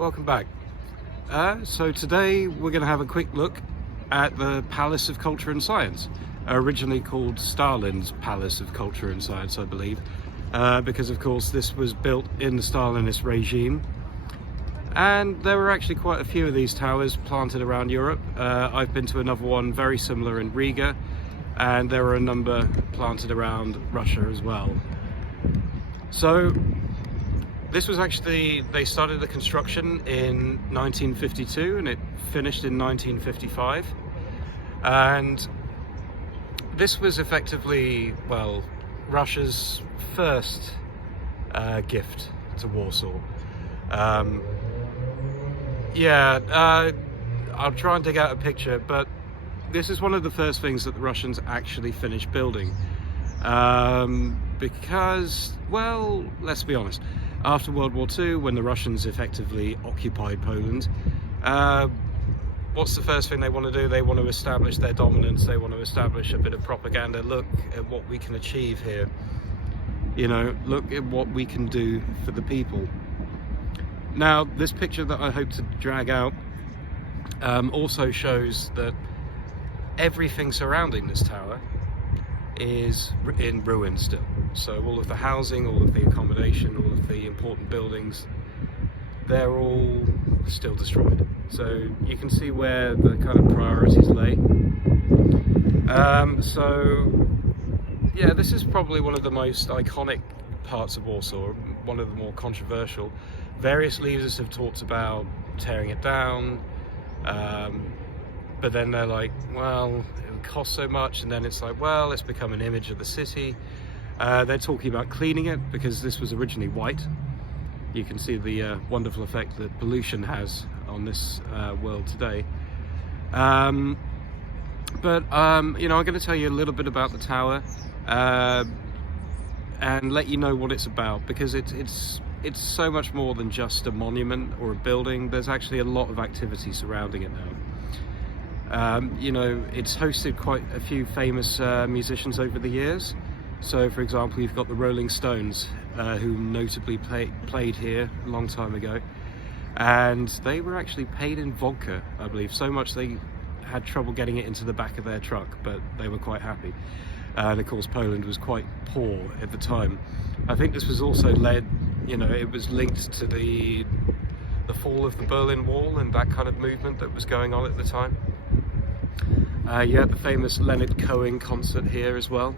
welcome back. So today we're going to have a quick look at the Palace of Culture and Science, originally called Stalin's Palace of Culture and Science, I believe, because of course this was built in the Stalinist regime. And there were actually quite a few of these towers planted around Europe. I've been to another one very similar in Riga, and there were a number planted around Russia as well. So this was actually, they started the construction in 1952 and it finished in 1955. And this was effectively, well, Russia's first gift to Warsaw. I'll try and dig out a picture, but this is one of the first things that the Russians actually finished building. Because, well, let's be honest, after World War II, when the Russians effectively occupied Poland, what's the first thing they want to do? They want to establish their dominance, they want to establish a bit of propaganda. Look at what we can achieve here. You know, look at what we can do for the people. Now, this picture that I hope to drag out also shows that everything surrounding this tower is in ruins still. So all of the housing, all of the accommodation, all of the important buildings, they're all still destroyed. So you can see where the kind of priorities lay. This is probably one of the most iconic parts of Warsaw, one of the more controversial. Various leaders have talked about tearing it down, but then they're like, well, it would cost so much, and then it's like, well, it's become an image of the city. They're talking about cleaning it because this was originally white. You can see the wonderful effect that pollution has on this world today. I'm going to tell you a little bit about the tower and let you know what it's about, because it's so much more than just a monument or a building. There's actually a lot of activity surrounding it now. It's hosted quite a few famous musicians over the years. So, for example, you've got the Rolling Stones, who notably played here a long time ago. And they were actually paid in vodka, I believe. So much they had trouble getting it into the back of their truck, but they were quite happy. And of course, Poland was quite poor at the time. I think this was also it was linked to the fall of the Berlin Wall and that kind of movement that was going on at the time. You had the famous Leonard Cohen concert here as well.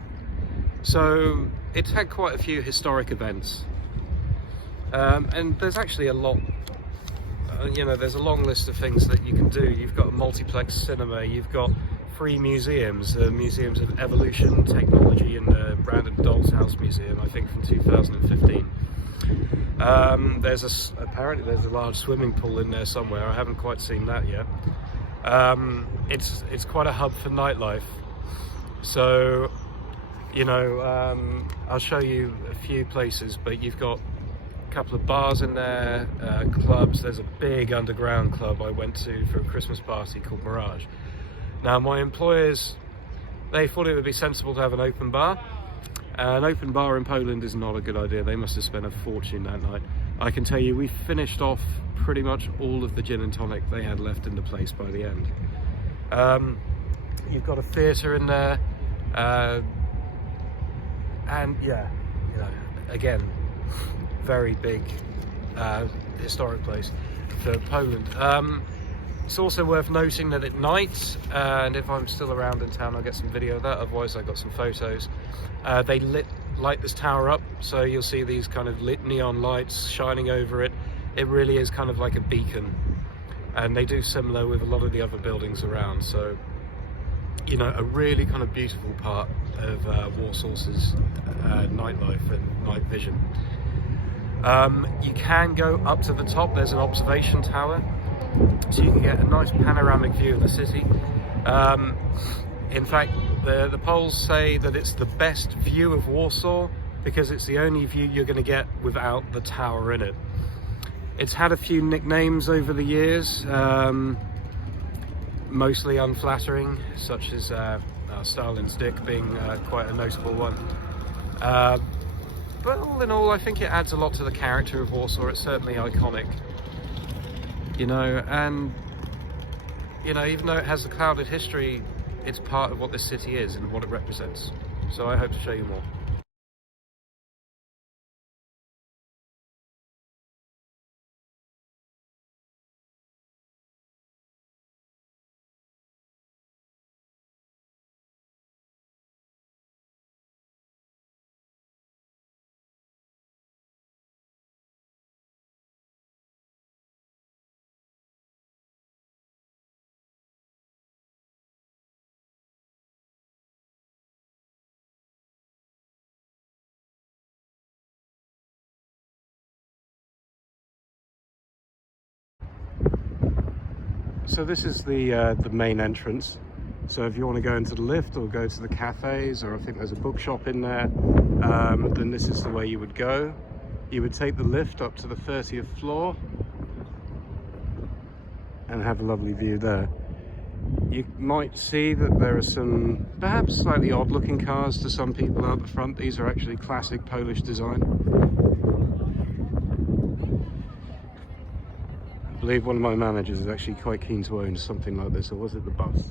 So it's had quite a few historic events, and there's actually a lot. There's a long list of things that you can do. You've got a multiplex cinema, you've got free museums, museums of evolution, technology, and the Brandon Doll's House Museum, I think from 2015. Apparently there's a large swimming pool in there somewhere. I haven't quite seen that yet. It's quite a hub for nightlife. So, I'll show you a few places, but you've got a couple of bars in there, clubs. There's a big underground club I went to for a Christmas party called Mirage. Now, my employers, they thought it would be sensible to have an open bar. An open bar in Poland is not a good idea. They must have spent a fortune that night. I can tell you, we finished off pretty much all of the gin and tonic they had left in the place by the end. You've got a theatre in there, again, very big historic place for Poland. It's also worth noting that at night, and if I'm still around in town, I'll get some video of that, otherwise I got some photos. They light this tower up, so you'll see these kind of lit neon lights shining over it. It really is kind of like a beacon, and they do similar with a lot of the other buildings around. So, a really kind of beautiful part of Warsaw's nightlife and night vision. You can go up to the top. There's an observation tower, so you can get a nice panoramic view of the city. In fact, the polls say that it's the best view of Warsaw because it's the only view you're going to get without the tower in it. It's had a few nicknames over the years, mostly unflattering, such as Stalin's dick being quite a notable one. But all in all, I think it adds a lot to the character of Warsaw. It's certainly iconic. you know, and you know, even though it has a clouded history, it's part of what this city is and what it represents. So I hope to show you more. So this is the main entrance. So if you want to go into the lift or go to the cafes, or I think there's a bookshop in there, then this is the way you would go. You would take the lift up to the 30th floor and have a lovely view there. You might see that there are some perhaps slightly odd looking cars to some people out the front. These are actually classic Polish design. I believe one of my managers is actually quite keen to own something like this, or was it the bus?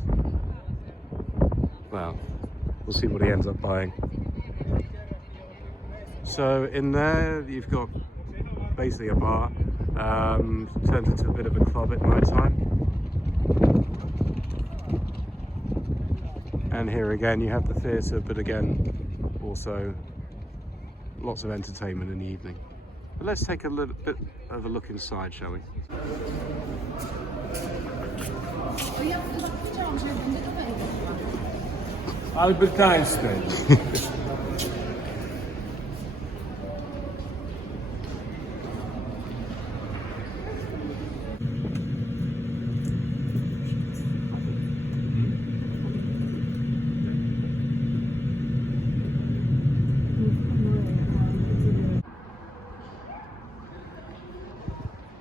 Well, we'll see what he ends up buying. So in there you've got basically a bar, turns into a bit of a club at night time. And here again you have the theatre, but again also lots of entertainment in the evening. But let's take a little bit of a look inside, shall we? Albert Einstein.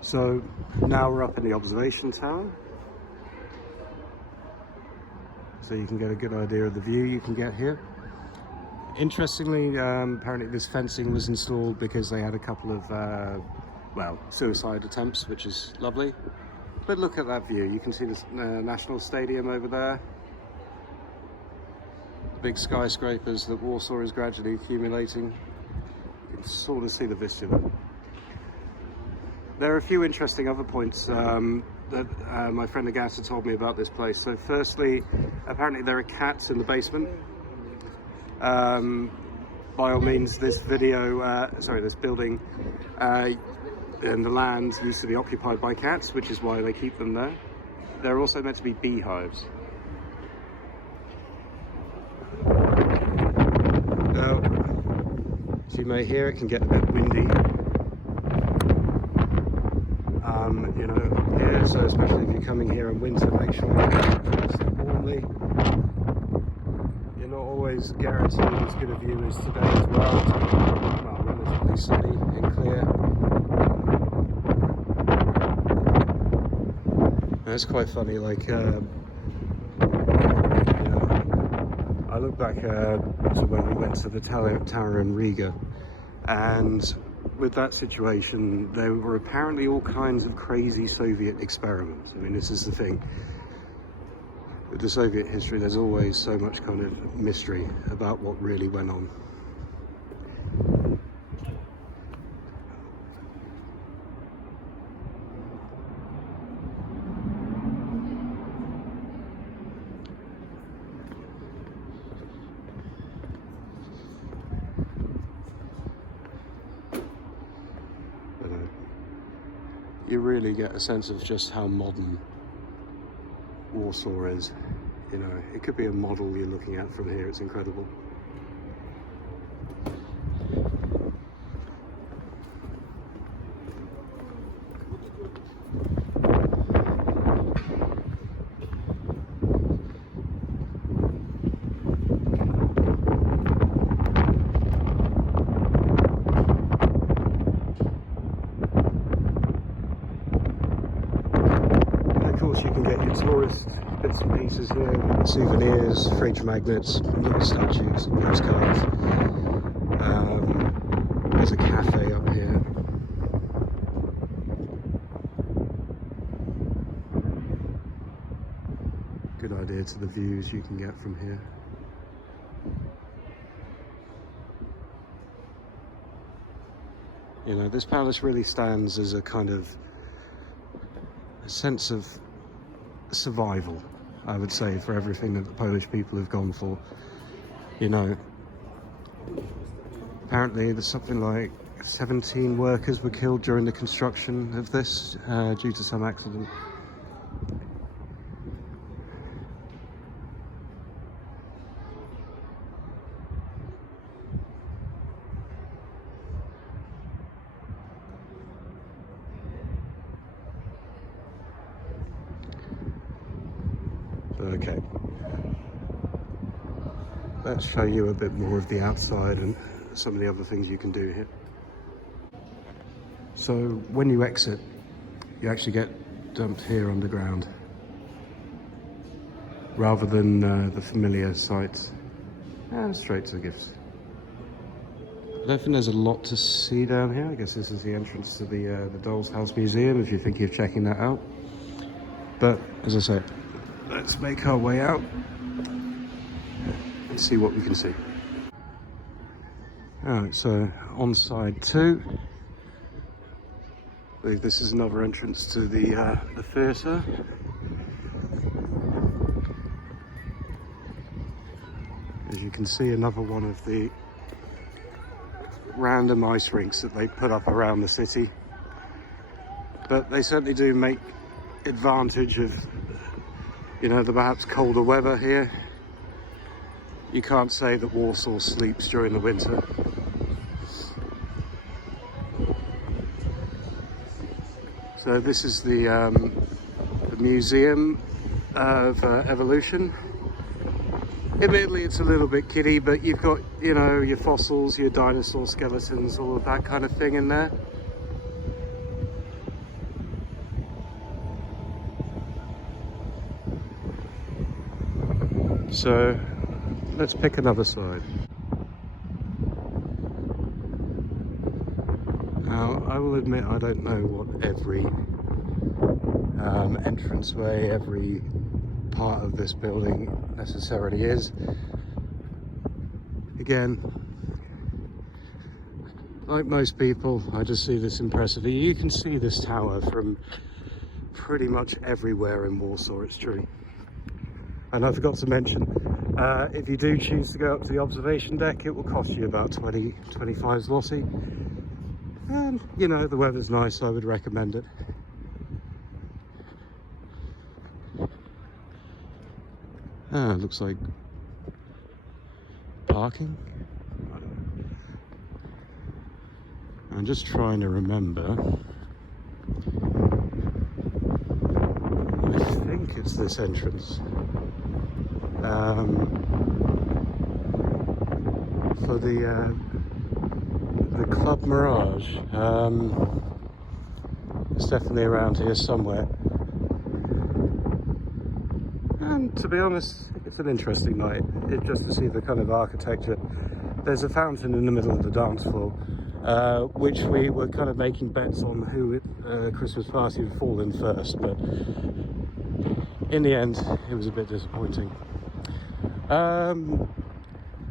So now we're up in the observation tower, so you can get a good idea of the view you can get here. Interestingly, apparently this fencing was installed because they had a couple of well, suicide attempts, which is lovely. But look at that view. You can see the National Stadium over there, the big skyscrapers that Warsaw is gradually accumulating. You can sort of see the vistula. There are a few interesting other points that my friend Agata told me about this place. So firstly, apparently there are cats in the basement. By all means, this building and the land used to be occupied by cats, which is why they keep them there. There are also meant to be beehives. Now, as you may hear, it can get a bit windy. You know, up here, so especially if you're coming here in winter, make sure you dress warmly. You're not always guaranteed as good a view as today as well. It's well, relatively sunny and clear. And it's quite funny, like, you know, I look back to when we went to the tower in Riga, and with that situation, there were apparently all kinds of crazy Soviet experiments. I mean, this is the thing. With the Soviet history, there's always so much kind of mystery about what really went on. You really get a sense of just how modern Warsaw is. You know, it could be a model you're looking at from here. It's incredible. You can get your tourist bits and pieces here, souvenirs, fridge magnets, little statues, postcards. There's a cafe up here. good idea to the views you can get from here. You know, this palace really stands as a kind of a sense of survival, I would say, for everything that the Polish people have gone for. You know, apparently there's something like 17 workers were killed during the construction of this due to some accident. Okay, let's show you a bit more of the outside and some of the other things you can do here. So when you exit, you actually get dumped here underground rather than the familiar sites and straight to the gifts. I don't think there's a lot to see down here. I guess this is the entrance to the Doll's House Museum if you're thinking of checking that out. But as I said, let's make our way out and see what we can see. Alright, so on side 2, I believe this is another entrance to the theatre. As you can see, another one of the random ice rinks that they put up around the city. But they certainly do make advantage of, you know, the perhaps colder weather here. You can't say that Warsaw sleeps during the winter. So this is the Museum of Evolution. Admittedly, it's a little bit kiddie, but you've got, you know, your fossils, your dinosaur skeletons, all of that kind of thing in there. So let's pick another side. Now, I will admit I don't know what every entranceway, every part of this building necessarily is. Again, like most people, I just see this impressively. You can see this tower from pretty much everywhere in Warsaw, it's true. And I forgot to mention, if you do choose to go up to the observation deck, it will cost you about 20-25 zloty. And, you know, the weather's nice, so I would recommend it. Ah, looks like parking. I don't know. I'm just trying to remember. I think it's this entrance. For the Club Mirage. It's definitely around here somewhere. And to be honest, it's an interesting night, just to see the kind of architecture. There's a fountain in the middle of the dance floor, which we were kind of making bets on who Christmas party would fall in first, but in the end, it was a bit disappointing.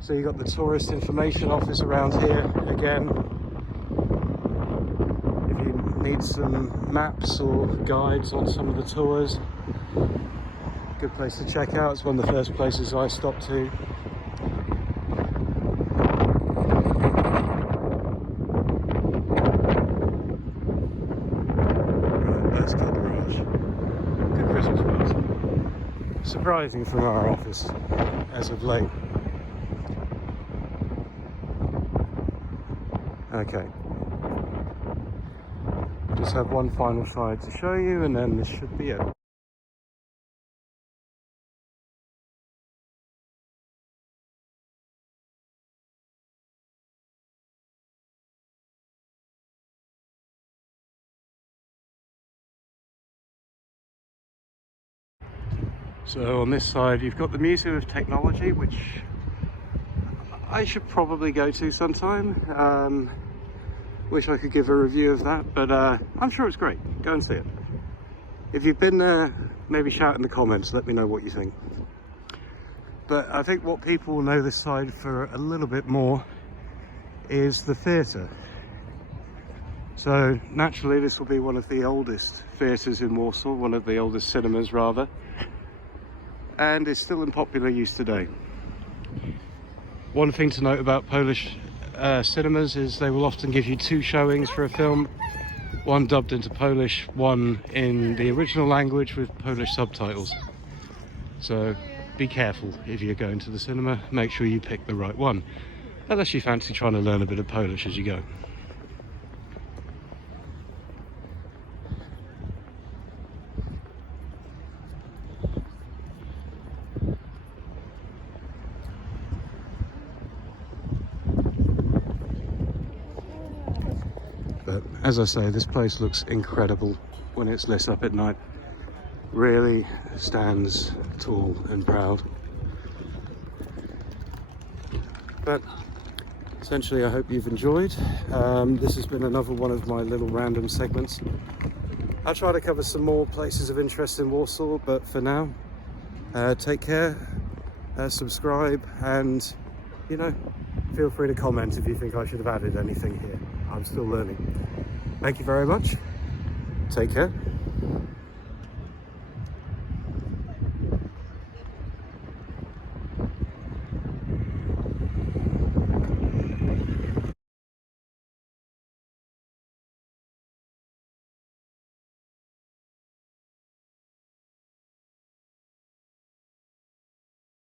So you got the tourist information office around here again. If you need some maps or guides on some of the tours, good place to check out. It's one of the first places I stopped to. That's Club Mirage. Good Christmas party. Surprising from our office as of late. Okay. Just have one final side to show you, and then this should be it. So on this side you've got the Museum of Technology, which I should probably go to sometime. Wish I could give a review of that, but I'm sure it's great. Go and see it. If you've been there maybe shout in the comments, let me know what you think. But I think what people will know this side for a little bit more is the theatre. So naturally this will be one of the oldest theatres in Warsaw, one of the oldest cinemas rather, and it's still in popular use today. One thing to note about Polish cinemas is they will often give you 2 showings for a film, one dubbed into Polish, one in the original language with Polish subtitles. So be careful if you're going to the cinema, make sure you pick the right one, unless you fancy trying to learn a bit of Polish as you go. But as I say, this place looks incredible when it's lit up at night. Really stands tall and proud. But essentially I hope you've enjoyed. This has been another one of my little random segments. I'll try to cover some more places of interest in Warsaw, but for now, take care, subscribe, and you know, feel free to comment if you think I should have added anything here. I'm still learning. Thank you very much. Take care.